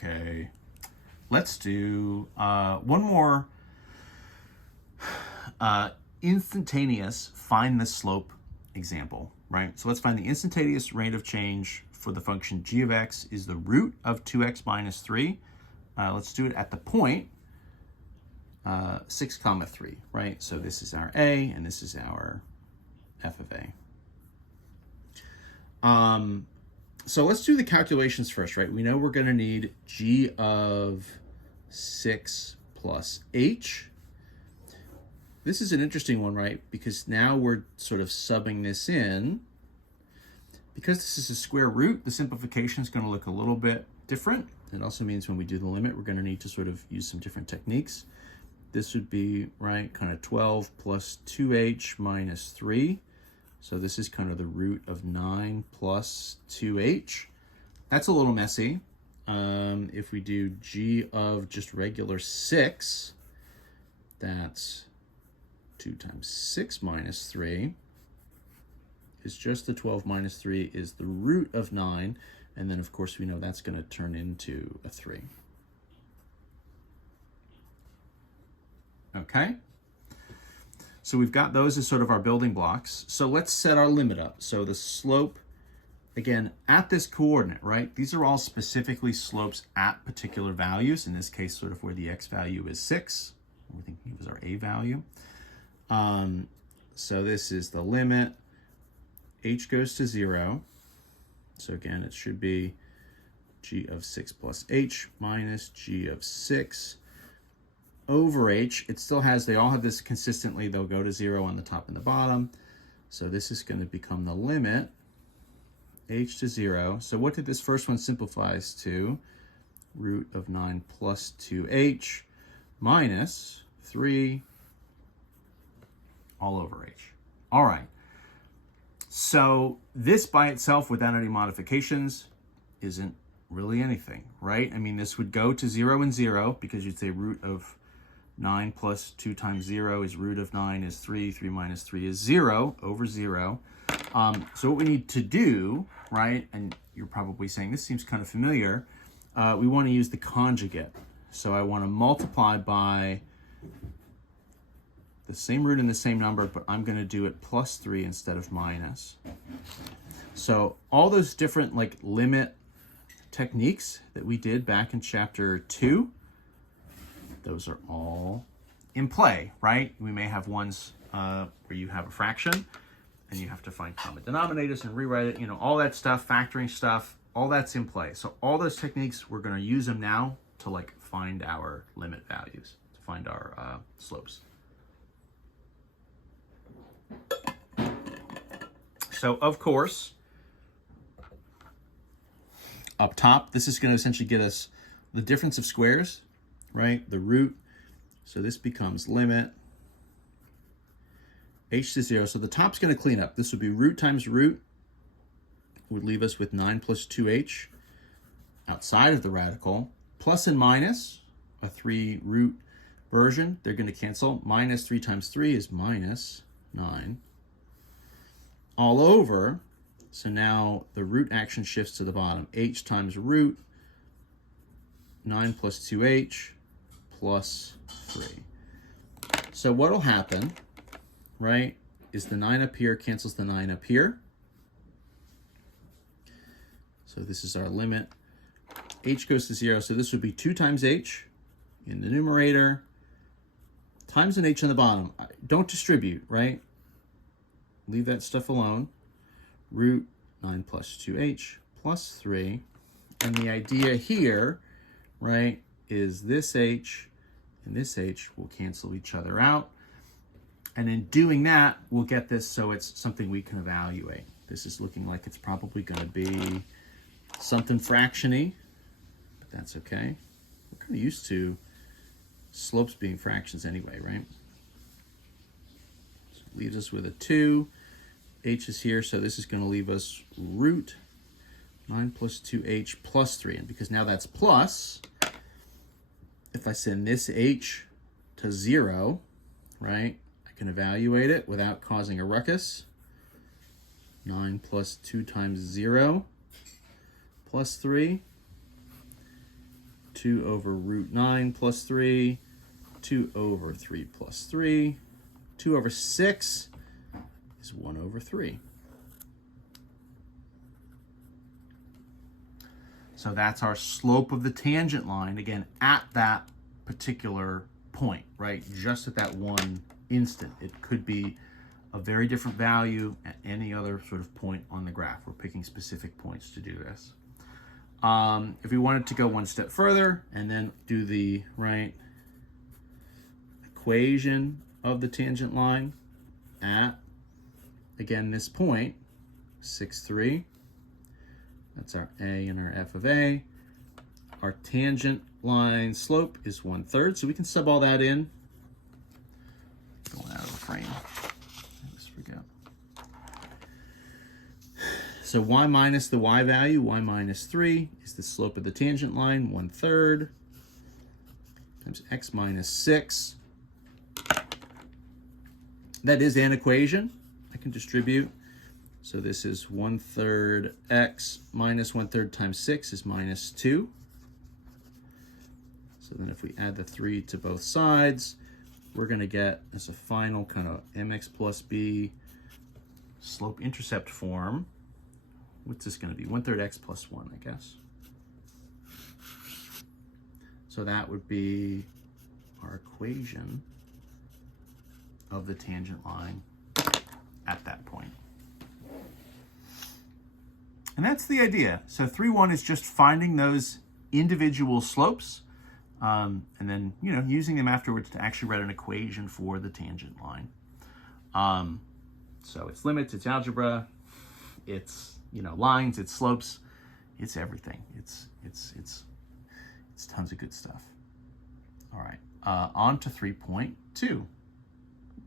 Okay, let's do one more instantaneous find the slope example, right? So let's find the instantaneous rate of change for the function g of x is the root of 2x minus 3. Let's do it at the point 6 comma 3, right? So this is our a and this is our f of a. So let's do the calculations first, right? We know we're going to need g of 6 plus h. This is an interesting one, right? Because now we're sort of subbing this in. Because this is a square root, the simplification is going to look a little bit different. It also means when we do the limit, we're going to need to sort of use some different techniques. This would be, right, kind of 12 plus 2h minus 3. So this is kind of the root of 9 plus 2h. That's a little messy. If we do g of just regular 6, that's 2 times 6 minus 3 is just the 12 minus 3 is the root of 9. And then, of course, we know that's going to turn into a 3. Okay? So we've got those as sort of our building blocks. So let's set our limit up. So the slope, again, at this coordinate, right? These are all specifically slopes at particular values. In this case, sort of where the x value is 6. We're thinking it was our a value. So this is the limit. H goes to 0. So again, it should be g of 6 plus h minus g of 6 over h. It still has, they all have this consistently. They'll go to 0 on the top and the bottom. So this is going to become the limit, h to 0. So what did this first one simplifies to? Root of 9 plus 2h minus 3 all over h. All right. So this by itself without any modifications isn't really anything, right? I mean, this would go to 0 and 0 because you'd say root of 9 plus 2 times 0 is root of 9 is 3. 3 minus 3 is 0 over 0. So what we need to do, right, and you're probably saying this seems kind of familiar, we want to use the conjugate. So I want to multiply by the same root and the same number, but I'm going to do it plus 3 instead of minus. So all those different like limit techniques that we did back in chapter 2, those are all in play, right? We may have ones where you have a fraction and you have to find common denominators and rewrite it, you know, all that stuff, factoring stuff, all that's in play. So all those techniques, we're going to use them now to like find our limit values, to find our slopes. So of course, up top, this is going to essentially get us the difference of squares, right? The root. So this becomes limit h to 0. So the top's going to clean up. This would be root times root. Would leave us with 9 plus 2h outside of the radical. Plus and minus, a 3 root version. They're going to cancel. Minus 3 times 3 is minus 9. All over. So now the root action shifts to the bottom. H times root 9 plus 2h plus 3. So what will happen, right, is the 9 up here cancels the 9 up here. So this is our limit. H goes to 0. So this would be 2 times h in the numerator times an h on the bottom. Don't distribute, right? Leave that stuff alone. Root 9 plus 2h plus 3. And the idea here, right, is this h and this h will cancel each other out. And in doing that, we'll get this so it's something we can evaluate. This is looking like it's probably going to be something fractiony, but that's okay. We're kind of used to slopes being fractions anyway, right? So it leaves us with a 2. H is here, so this is going to leave us root 9 plus 2h plus 3. And because now that's plus, if I send this h to 0, right, I can evaluate it without causing a ruckus. 9 plus 2 times 0 plus 3. 2 over root 9 plus 3, 2 over 3 plus 3, 2 over 6 is 1 over 3. So that's our slope of the tangent line, again, at that particular point, right? Just at that one instant. It could be a very different value at any other sort of point on the graph. We're picking specific points to do this. If we wanted to go one step further and then do the equation of the tangent line at, again, this point, 6, 3. That's our A and our F of A. Our tangent line slope is 1/3, so we can sub all that in. Going out of the frame. I just forget. So y minus the y value, y minus 3, is the slope of the tangent line, 1/3, times x minus 6. That is an equation I can distribute. So this is 1/3 x minus 1/3 times 6 is minus 2. So then if we add the 3 to both sides, we're going to get, as a final kind of mx plus b slope-intercept form, what's this going to be? 1/3 x plus 1, I guess. So that would be our equation of the tangent line at that point. And that's the idea. So 3-1 is just finding those individual slopes and then, using them afterwards to actually write an equation for the tangent line. So it's limits, it's algebra, it's, lines, it's slopes, it's everything. It's tons of good stuff. All right, on to 3.2.